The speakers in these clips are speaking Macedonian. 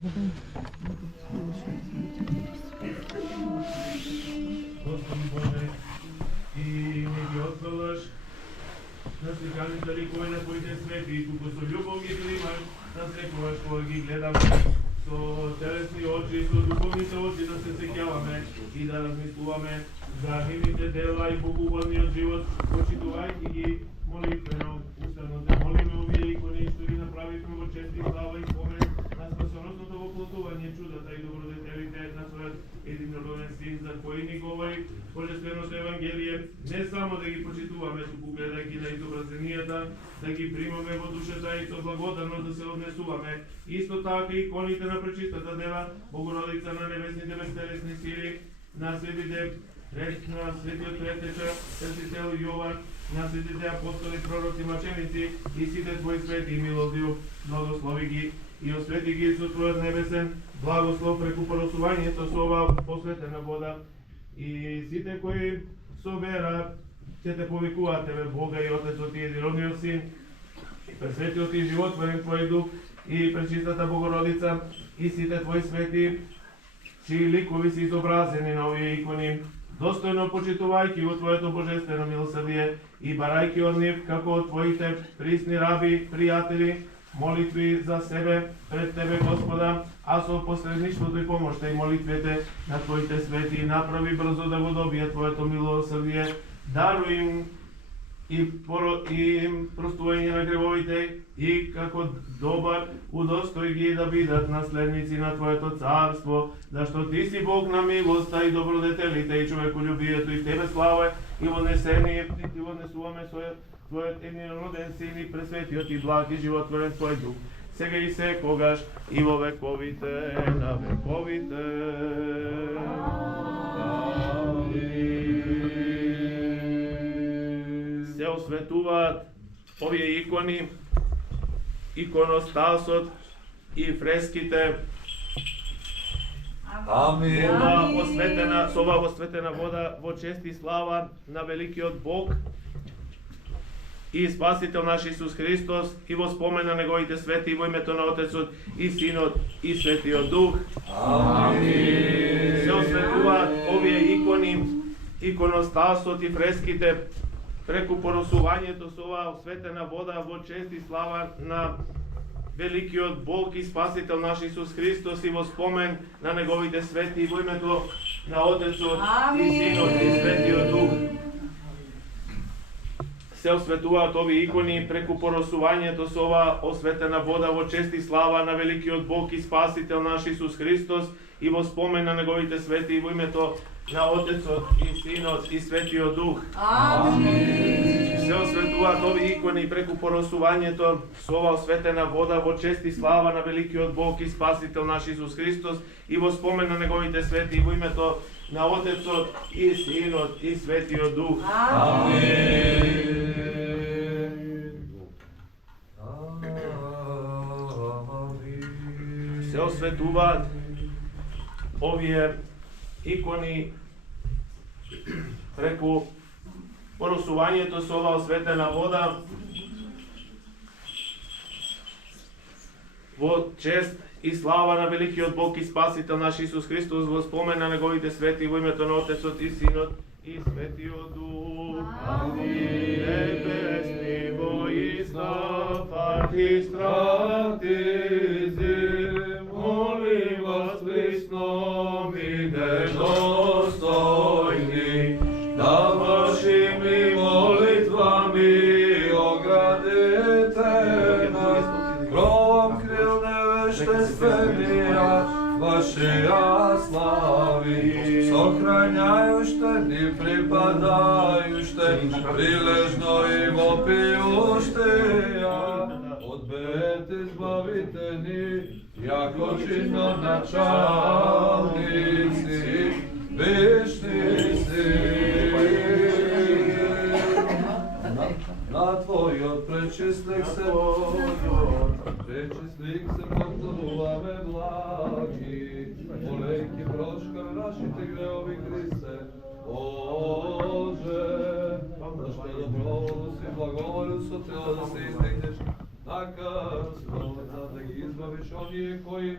Господи Боже, и не ги отвелаш на сликаните ликове на Твоите свети, и туку со љубов ги примаш, нас рекуваш кога ги гледаме со телесни очи, со духовните очи да се сеќаваме и да размислуваме за нивните дела и богоугодниот живот, почитувајќи ги молитвено, уставно те молиме овие икони што ги направивме во чест и слава и спомен на спасоносното воплотување, чудата и добродетелите на Својот единороден Син, за кој ни говори Божественото Евангелие, не само да ги почитуваме, туку гледајќи на изобразенијата, да ги примаме во душата и со благодарност да се однесуваме. Исто така и иконите на Пречистата Дева, Богородица на небесните безтелесни сили, на светите на светиот претеча, Святител Јован, на светите апостоли, пророци, маченици и сите Твои свети и милостив, благослови ги и освети ги со Твојот небесен благослов преку поросувањето со оваа посветена вода. И сите кои со вера ќе те повикуваат Тебе, Бога и Отецот и единородниот Син, пресветиот и животворен Твој дух и Пречистата Богородица и сите Твои свети, чии ликови се изобразени на овие икони, достојно почитувајќи во Твоето божествено милосрдие и барајќи од нив како од Твоите присни раби, пријатели, молитви за себе пред Тебе, Господа, а со посредништвото и помошта и молитвите на Твоите свети направи брзо да го добие Твоето милосрдие, даруј им и простување на гревовите и како добар удостој ги да бидат наследници на Твоето царство, зашто Ти си Бог на милоста и добродетелите и човеколюбието, и в Тебе слава и вознесение, и Ти вознесуваме Твојот единороден Син и пресветиот и благ и животворен Твој дух, сега и секогаш и во вековите на вековите. Се осветуваат овие икони, иконостасот и фреските. Амин. Со оваа осветена вода во чест и слава на великиот Бог и Спасител наш Исус Христос и во спомен на Неговите свети во името на Отецот и Синот и Светиот Дух. Амин. Се осветуваат овие икони, иконостасот и фреските преку поросувањето со оваа осветена вода во чест и слава на великиот Бог и Спасител наш Исус Христос и во спомен на Неговите свети во името на Отецот и Синот и Светиот Дух. Се осветуваат овие икони преку поросувањето со оваа осветена вода во чест и слава на великиот Бог и Спасител наш Исус Христос и во спомен на Неговите свети во името на Отецот и Синот и Светиот Дух. Амин. Се осветуваат овие икони преку поросувањето со оваа осветена вода во чест и слава на великиот Бог и Спасител наш Исус Христос и во спомен на Неговите свети во името на Отецот и Синот и Светиот Дух. Амин. Се осветуваат овие икони преку поросувањето со оваа осветена вода во чест и слава на великиот Бог и Спасител наш Исус Христос во спомен на Неговите свети во името на Отецот и Синот и Светиот Дух. Амин. Небесни војста, архистратизи, моли вас присно ми недостојни, да вашими молитвами оградите нас, кровом крил невештествения вашия слави, сохраняјуште ни припадајуште, прилежно и вопиуштеја, од бед избавите ни, јако чиноначалници, вишници. На Твојот пречислик се молтуваме благи, молејќи прошка нашите греови Христе, Боже, зашто доброволно си благоволил со тело да се издигнеш на крстот, за да ги избавиш оние кои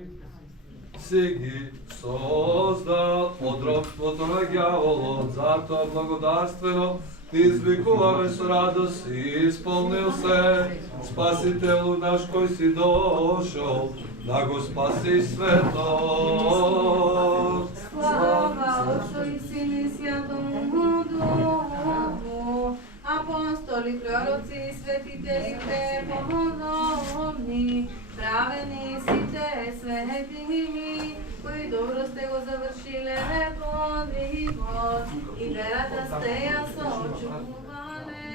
си ги создал од робството на ѓаволот, затоа благодарствено ти извикуваме со радост и исполнил се, Спасителу наш кој си дошол, да го спаси светот. Слава Отцу и Сину и Святому Духу, апостоли, пророци и светители преподобни, правени сите светими, кои добро сте го завршиле подвигот и верата сте ја сочувале,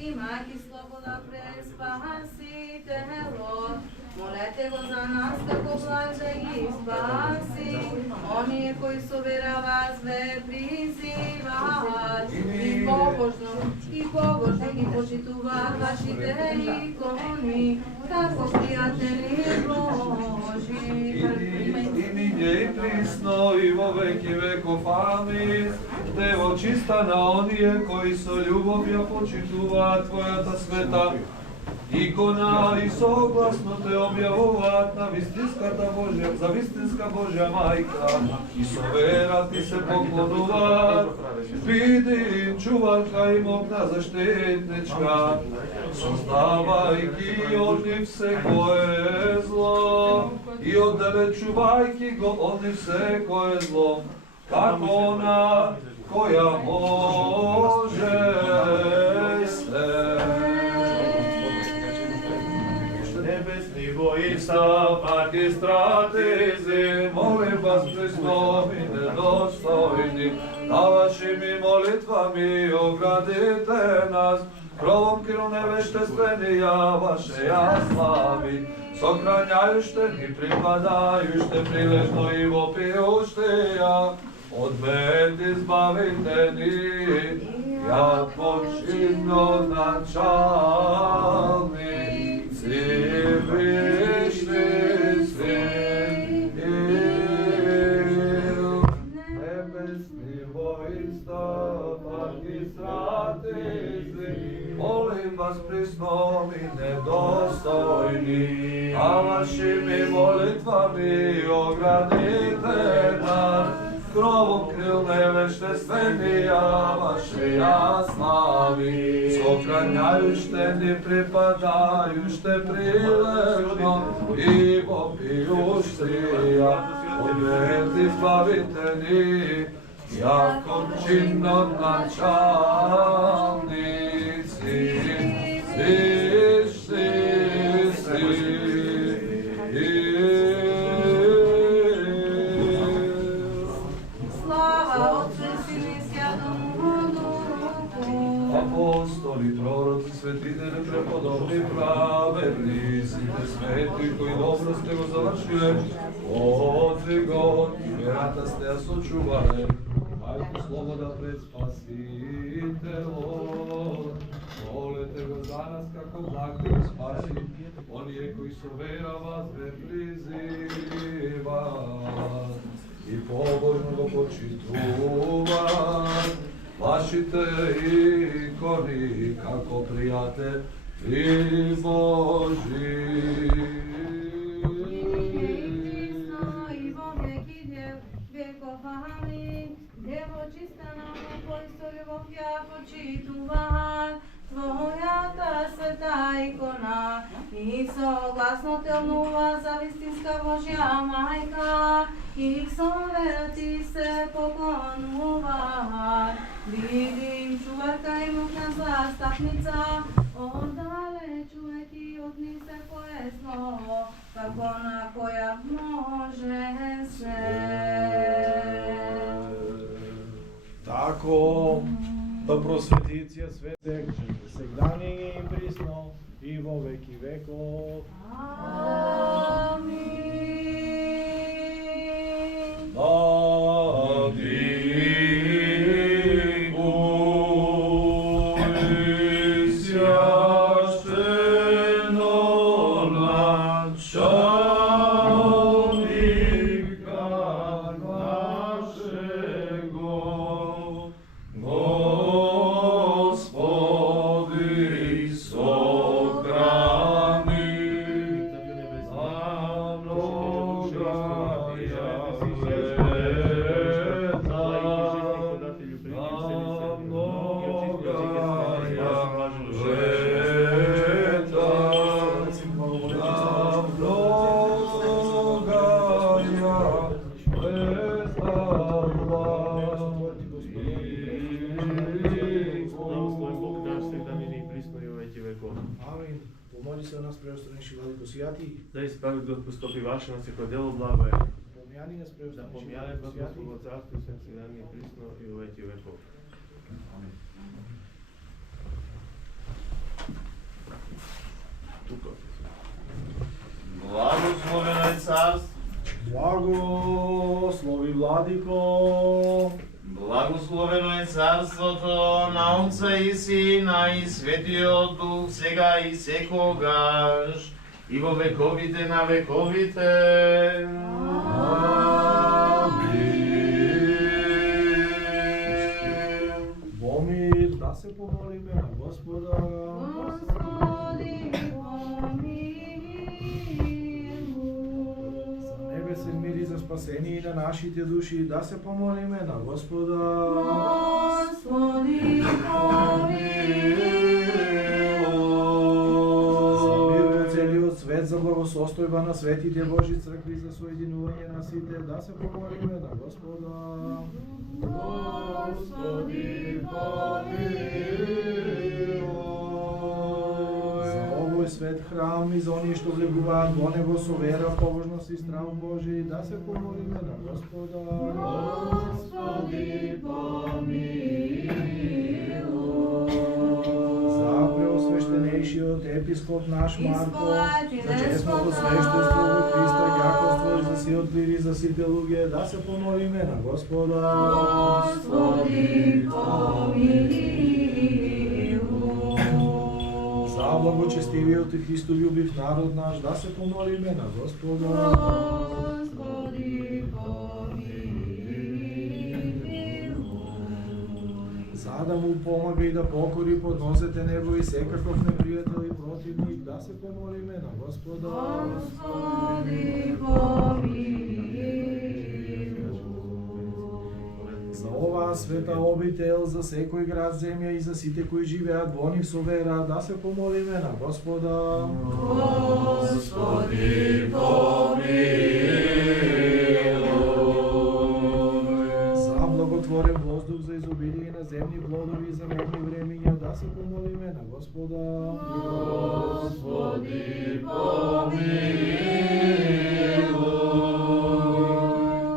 имајќи слобода пред Спасителот. Молете го за нас како благ да ги спаси, оние кои со вера вас ве призиваат, и побожно ги почитуваат вашите икони, како пријатели Божи. И ниѓе и присно и во веки веков, амин. Дево чиста на оние кои со љубов ја почитуваат Твојата света икона и согласно те објавуваат на вистинската Божја, за вистинска Божја мајка и со вера ти се поклонуваат. Биди чуварка и мокна заштитничка, создавајќи од нив секое зло и оддалечувајќи го од нив секое зло, како она која може се. Небесни војста, магистратизи, молим вас приснови недостојни, а вашими молитвами оградите нас, кровом крил невештественија ваше ја слави, сохрањајуште ни припадајуште прилежно и вопијуштеја, од бед избавите ни, ја починно начални, Всевишни Син небесни војста, магистратизи, молим вас присно и недостојни, а вашими молитвами оградите нас, кровом крил невештественија ваше ја слави, сохрањајуште ни припадајуште прилежно и вопијуштија, од бед избавите ни, јако чинно началници, вишни си. Апостоли, пророци, светители, преподобни, праведни, сите свети, кои добро сте го завршиле, подвигот и верата сте ја сочувале, мајко слобода пред Спасителот. Молете го за нас како благ да го спаси, оние кои со вера вас ве призиваат и побожно го почитуваат вашите икони како пријатели Божи. И во веки веков, амин. Дево чиста на кој со љубов ја почитуваат Твојата света икона и согласно те обнува за вистинска Божја мајка и со вера ти се поклонуваат. Видим чуварка и мокна застапница, оддалечувајќи од нив секое зло, како на која може се. Тако да просветиција светек, сегдани и присно и во веки веков. Амин. Господи, сохрани Избави се нас преостранеши владико свјати. Да исправи Господ постопи ваше на секој дело благо е. Помјани нас Да преостранеши помјане владико свјати. Господ во царство и сега и присно и во веки веков. Тука. Благословено е царство, Благослови владико. благословено е царството на Отца и Сина и Светиот Дух, сега и секогаш, и во вековите на вековите. Во мир да се помолиме на Господа. Господи, помилуј. За небесен мир и за спасение на нашите души да се помолиме на Господа. Господи, помилуј. За мир во целиот свет, за благосостојба на светите Божи цркви, за соединување на сите да се помолиме на Господа. Господи, помилуј. За овој свет храм и за оние што влегуваат во него со вера, побожност и страх Божи да се помолиме на Господа. Господи, помилуј. За преосвещенешиот епископ наш Марко, за честното свештенство во Христа, ѓаковство за сиот клир и за сите луѓе да се помолиме на Господа. Господи, помилуј. За благочестивиот и Христолюбив народ наш да се помолиме на Господа. Господи, помилуј. За да му помага и да покори подносете него и секаков непријател и противник да се помолиме на Господа. Господи, помилуј. За оваа света обител, за секој град, земја и за сите кои живеат во нив со вера да се помолиме на Господа. Господи, помилуј. За благотворен воздух, за изобилие на земни плодови и за мирни времиња да се помолиме на Господа. Господи, помилуј.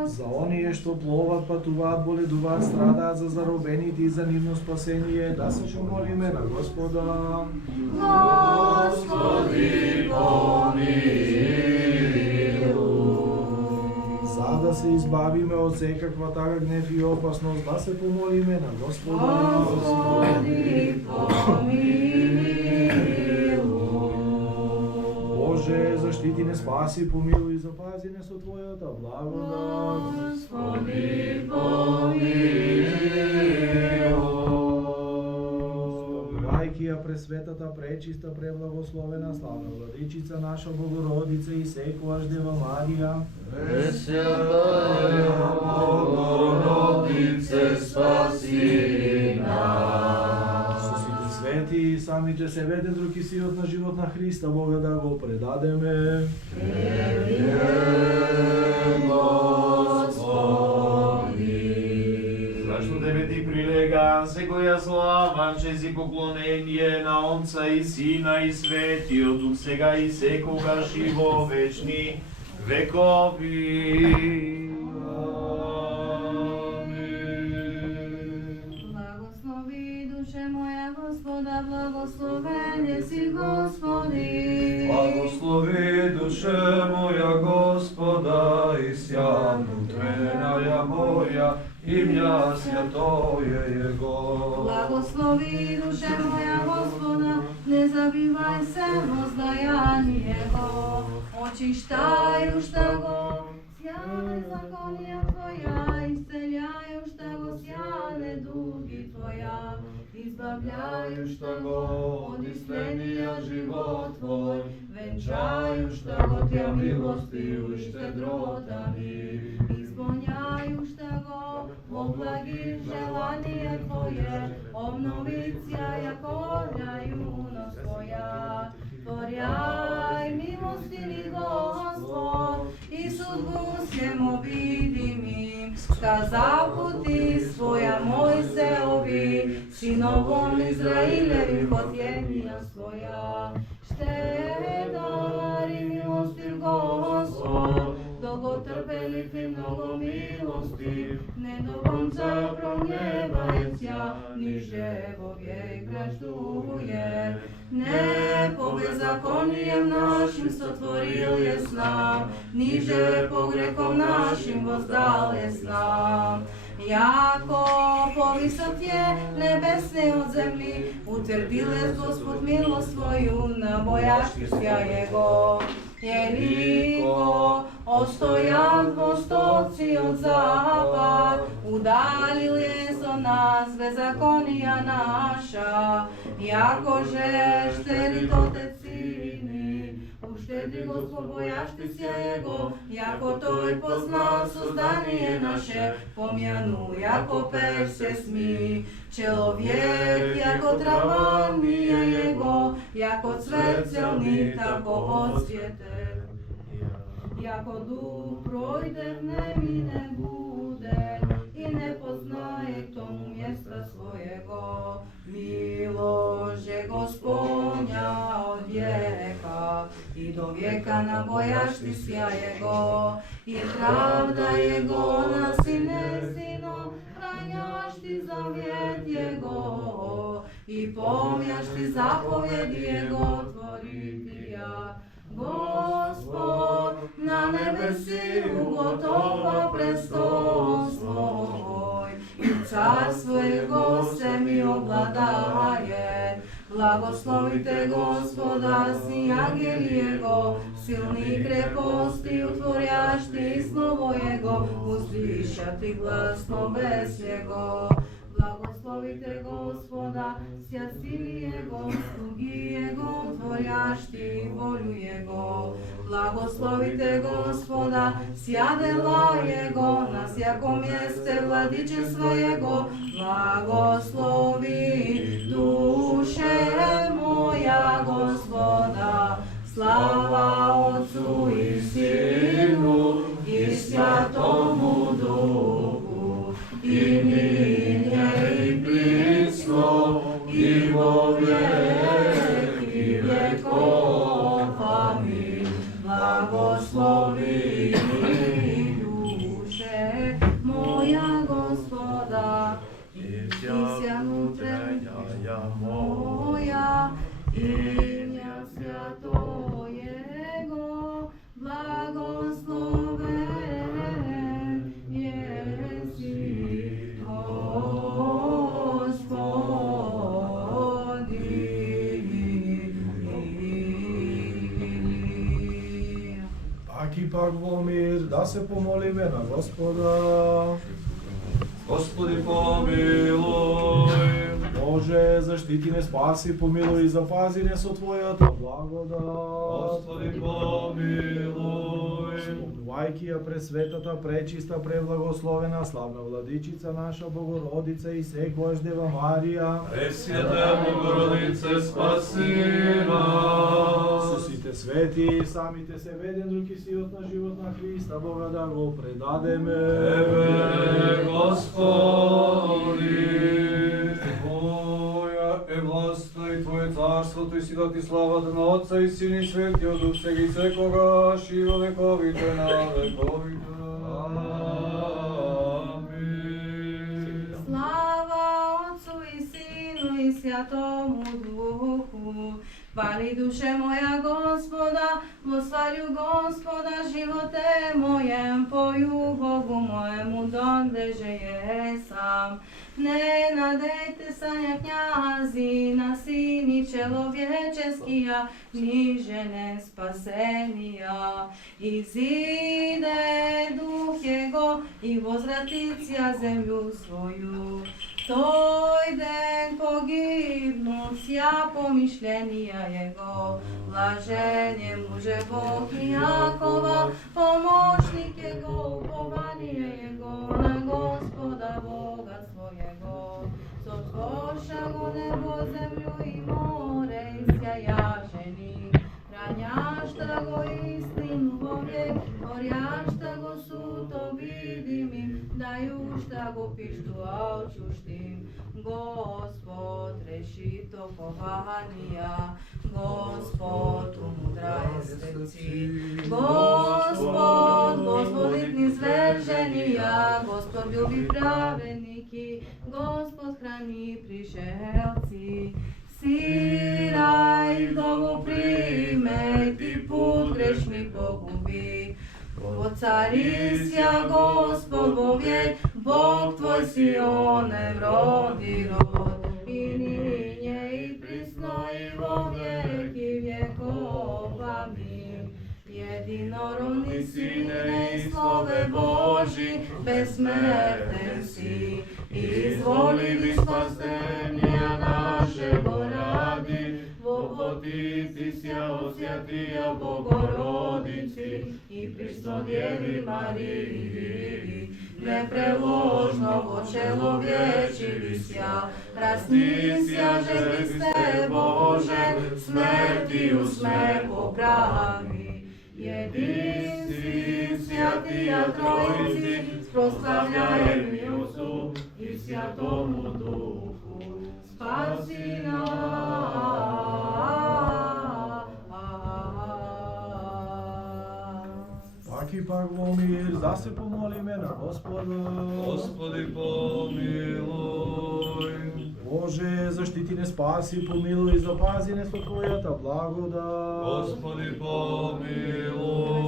За оние што пловат, патуваат, боледуваат, страдаат, за заробените и за нивно спасение да се помолиме на Господа. Господи, помилуј. За да се избавиме од секаква тага гнев и опасност да се помолиме на Господа. Господи, помилуј. Боже, заштити не, спаси, помилуј, запази не со Твојата благодат. Господи, помилуј. Мајки ја пресветата, пречиста, преблагословена, славна владичица наша Богородица и секојаш Дева Марија, Пресвятая Богородице, спаси нас. со сите свети и самите себе други сиот на живот на Христа Бога да го предадеме. Зашто тебе ти прилега секоја слава, чест и поклонение на Отца и Сина и Светиот Дух, сега и секогаш и во вечни векови. Благослови душе моја Господа, благословен еси Господи. Благослови душе моја Господа и сјавнутвена моја, имја свјатое Его. Благослови душе моја Господа, не забивај се воздаянието, очиштајушта го, сјале законија Твоја, исцељајушта го, сјале дуги Твоја, избавляјушта го, од исцелија живот Твој, венчајушта го, Тја милости и щедрота ми, исполняјушта го, во благи желание Твое, обновиција јакоја јуност Твоја, творјај милостини Господ, и судбу сјемо видими, сказа пути своја Мојсеови, синовом Израилеви хотјенија своја, Щедар и милостив Господ, долготрпелив и много милостив, не до конца прогневајся, ниже во век граждуе. Не по беззаконием нашим сотворил е с нам, ниже по грехом нашим воздал е с нам. Яко повисок е небесне од земли, утвердил е Господ милост своју на бојашки ся Его. Јерико, остојан востоци од запад, удалил е со нас беззаконија наша, јако жештери тотецини, уштедри Господ бојашки ся Его, јако тој позна создание наше, помјану јако пеш се сми, человек јако трава мија Его, јако цвет зелни тако оцвете. Јако дух пројде не мине буде и не познае тому места својего. Миложе Господња од века и до века на бојашти ся Его, и правда Его на сине сино, храњашти завет Его и помјашти заповеди Его творитија. Господ на небеси уготова престол свой, и царство Его се ми обладае. Благословите Господа, си ангели Его, силни крепости, утворящи слово Его, услышати гласно без Его. Благословите Господа, ся сили Его, слуги Его, творящи волю Его. Благословите Господа, ся дела Его, на всяком месте владичество Его. Благослови душе моя Господа, слава Отцу и Сину и Святому Духу, и нине и присно, и во веки веков. Амин. Благослови душе моя Господа, и вся внутренняя моя, имя святое Его, благословен еси, Господи. Паки пак во мир, да се помолиме на Господа. Господи помилуј. Боже, заштити не, спаси, помилуј и запази не со Твојата благодат. Господи помилуј. Спомнувајќи ја пресветата, пречиста, преблагословена, славна владичица наша Богородица и секојаш Дева Марија, Пресвета Богородице, спаси нас. со сите свети, самите се веден руки сиот на живот на Христа Бога да го предадеме. Тебе, Господи, Твоја е власта и Твое царството и силата и славата на Отца и Сина и Светиот Дух, сега и секогаш и во вековите на вековите. Амин. Слава Отцу и Сину и Святому Духу. Хвали душе моја Господа, вославлю Господа, животе мојем, поју Богу моему, донде же jesam. Не надејте сања књази, на сини человеческија, ниже не спасенија. Изиде дух Его и возвратиција земју своју. Тој ден погибну ся помишленија Его. Блажен е муже Бог и Јакова, помошник Его, упование Его на Господа Бога својего. Сотворша го небо, земју и море, и сјајашени. Храњашта го истину во век, орјашта го суто видими, дајушта го пиштуа очуштим. Господ реши то кованија, Господ умудрае светци. Господ возводит низверженија, Господ љуби праведники, Господ храни пришелци. Сирај вдову примети, пут грешни погуби. Воцарися, Господ вовек, Бог твој Сионе роди род. И ниње и присно и во веки веков. Амин. Единородни Сине и Слове Божи, безсмертен си, изволи ви спасенија нашего ради, во потици ся осјатија Богородици и Преснодеви Марии. Непреложно во человечеви ся, разнися же Христе Боже, смертию смерть поправи. Един си, святија Тројци, прославляем и Отцу и Святому Духу. Спаси нас. Паки пак во мир, да се помолиме на Господа. Господи помилуј. Боже, заштити не, спаси, помилуј и запази не со Твојата благодат. Господи помилуј.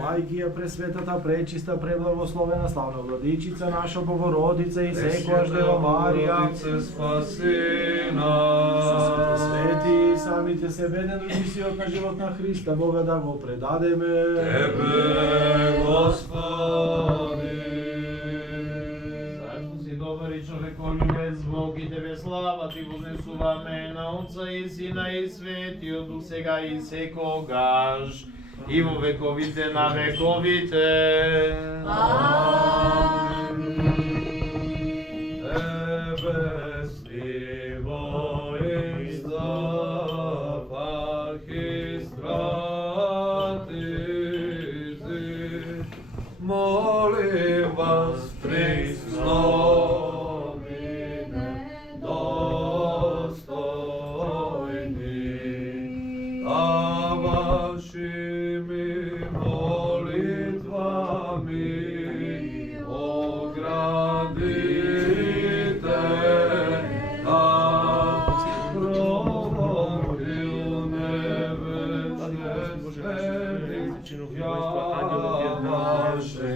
Лајкија пресветата, пречиста, преблагословена, славна владичица наша Богородица и секојаш Дева Марија, Богородице, спаси нас. свети, самите себе не нужи сиот на живот на Христа Бога да го предадеме. Тебе, Господи. Зашто си добар и човеколюбец Бог и Тебе слава Ти вознесуваме на Отца и Сина и Светиот Дух сега и секогаш и во вековите на вековите. Амин. Тебе сливо и стафах и стратизи, молим вас присно, достойни, а вашими молитвами оградите нас, промокрил небесне свети, я ваше,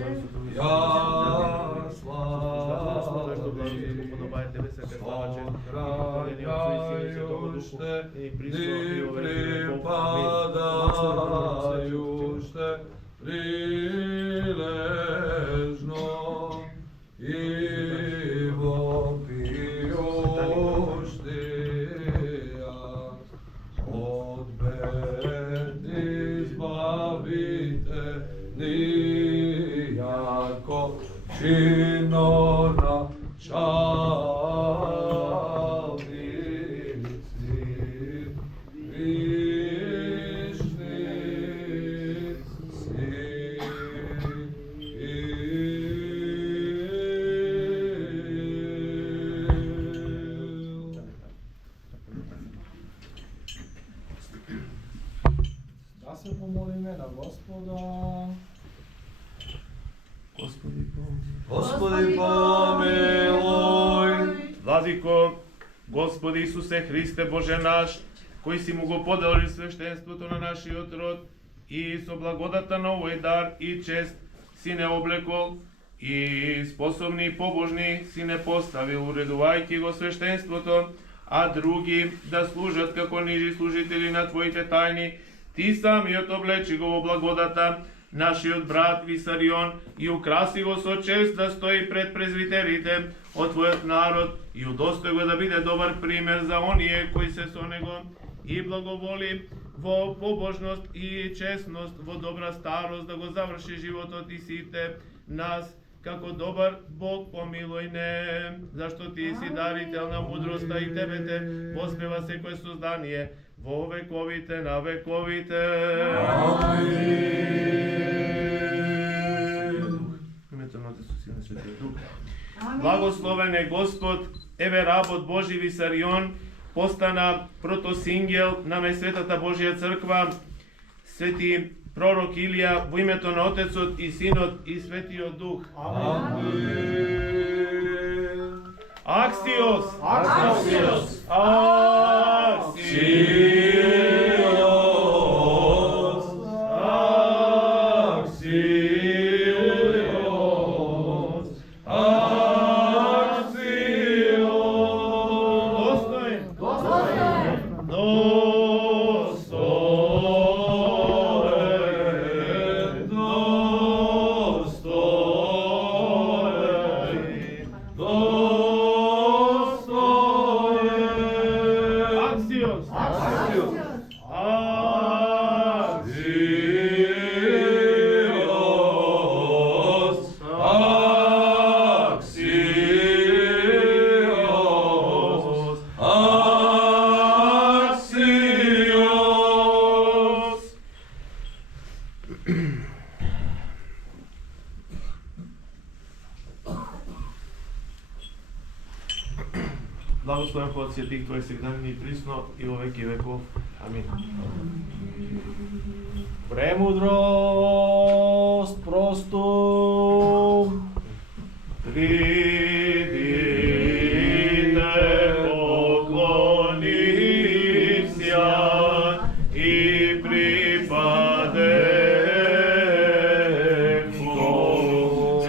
я слави, сохраняюще, ни припадающе, прилежно и вопиющия, от бед избавите, нијако чинона чалници, вишни си. Да се помолиме на Господа. Господи помилуј. Владико, Господи Исусе Христе Боже наш, кој си му го поделил свештенството на нашиот род и со благодата на овој дар и чест си не облекол и способни и побожни си не поставил, уредувајќи го свештенството, а други да служат како нижи служители на Твоите тајни, Ти самиот облечи го во благодата, нашиот брат Висарион, и украси го со чест да стои пред презвитерите од Твојот народ и удостои го да биде добар пример за оние кои се со него и благоволи во побожност и честност, во добра старост да го заврши животот и сите нас, како добар Бог помилој не, зашто Ти си дарител на мудроста и Тебе те воспева секој создание во вековите на вековите. Името на Отец и Сина и Дух. Благословен е Господ, еве работ Божи Висарион, постана протосингел на најсветата Божја црква, свети пророк Илија, во името на Отецот и Синот и Светиот Дух. Амин. Аксиос! Аксиос! Аксиос! Благословен Бог светих Твој сегдани и присно и во веки веков. Амин. Премудрост простум. Придите, поклонися и припадем Богу.